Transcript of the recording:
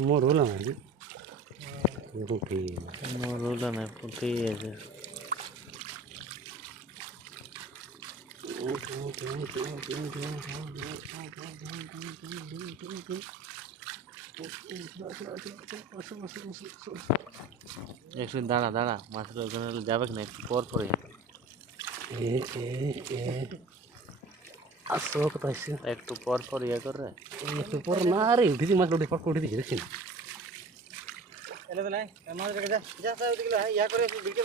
মোর হলো না কি পুঁটি মোর হলো না পুঁটি আছে একটু দাঁড়া দাঁড়া মাছের ওখানে যাবে না একটু পর পরে আসো কোথায় আসছে একটু পর পর ইয়ে করে একটু পর না রে উঠেছি মাছ উঠে পট উঠে দিয়েছি দেখছি এলে তো নাই মাছ রেখে যা যা ওদিকে ইয়া করে ভিডিও